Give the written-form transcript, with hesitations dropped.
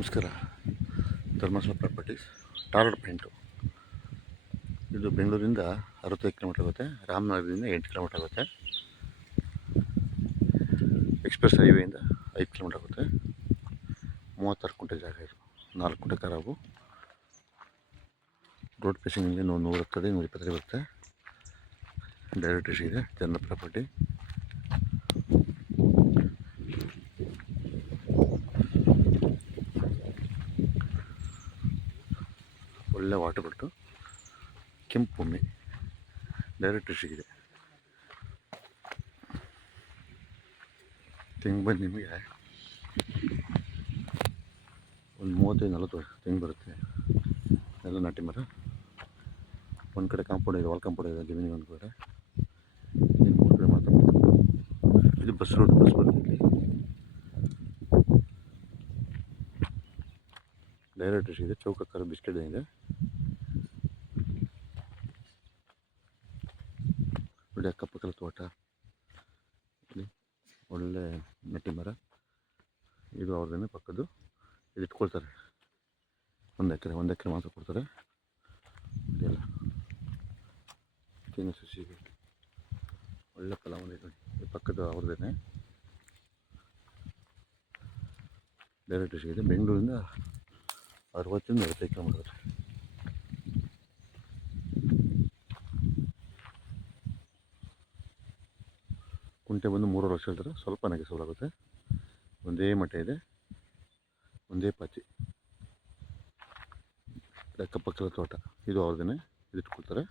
ನಮಸ್ಕಾರ. Dharmasthala properties tarred paint. ಇದು ಬೆಂಗಳೂರಿಂದ 65 ಕಿಲೋಮೀಟರ್ ಆಗುತ್ತೆ. ರಾಮನಗರದಿಂದ 8 ಕಿಲೋಮೀಟರ್ ಆಗುತ್ತೆ. ಎಕ್ಸ್ಪ್ರೆಸ್ ಹೈವೇಯಿಂದ 5 ಕಿಲೋಮೀಟರ್ ಆಗುತ್ತೆ. 36 ಕುಂಟೆ ಜಾಗ ಇದು. 4 ಕುಂಟೆ ಖರಾಬು. ರೋಡ್ ಫೇಸಿಂಗ್ 110 120 ಬರುತ್ತೆ. ಡೈರೆಕ್ಟ್ ಇದೆ. General property. ಒಳ್ಳೆ ವಾಟರ್ ಬಿಟ್ಟು ಕೆಂಪು ಭೂಮಿ, ಡೈರೆಕ್ಟ್ ಇದೆ. ತೆಂಗು ಬಂದು ನಿಮಗೆ ಒಂದು 35-40 ತೆಂಗು ಬರುತ್ತೆ. ಎಲ್ಲ ನಾಟಿ ಮರ. ಒಂದು ಕಡೆ ಕಾಂಪೌಂಡ್ ಇದೆ, ವಾಲ್ ಕಾಂಪೌಂಡ್ ಇದೆ ಜಮೀನಿಗೆ. ಒಂದು ಕಡೆ ಮಾತ್ರ ಇದು ಬಸ್ ರೋಡ್. ಬಸ್ ಬರುತ್ತೆ ಇಲ್ಲಿ. ಡೈರೆಕ್ಟ್ ಇದೆ. ಚೌಕಕಾರ ಬಿಸ್ಕೆಟ್ ಇದೆ ನೋಡಿ. ಅಕ್ಕಪಕ್ಕದ ತೋಟ, ಒಳ್ಳೆ ನಟಿ ಮರ. ಇದು ಅವ್ರದ್ದೇನೆ ಪಕ್ಕದ್ದು. ಇದು ಇಟ್ಕೊಳ್ತಾರೆ. 1 ಎಕರೆ ಮಾತ್ರ ಕೊಡ್ತಾರೆ. ಇದೆಲ್ಲ ತೆಂಗು ಸಸಿ ಒಳ್ಳೆ ಫಲ ಬಂದಿದೆ ನೋಡಿ. ಈ ಪಕ್ಕದ ಅವ್ರದ್ದೇನೆ. ಡೈರೆಕ್ಟ್ ಇದೆ. ಬೆಂಗಳೂರಿಂದ 60-75 ಕಿಲೋಮೀಟರ್. ಕುಂಟೆ ಬಂದು 3 ವರ್ಷ ಹೇಳ್ತಾರೆ. ಸ್ವಲ್ಪ ನೆಗೆಸೋಲಾಗುತ್ತೆ. ಒಂದೇ ಮಠ ಇದೆ, ಒಂದೇ ಪಾಚಿ. ಅಕ್ಕಪಕ್ಕದ ತೋಟ. ಇದು ಅವ್ರದ್ದೇನೆ. ಇದು ಇಟ್ಕೊಳ್ತಾರೆ.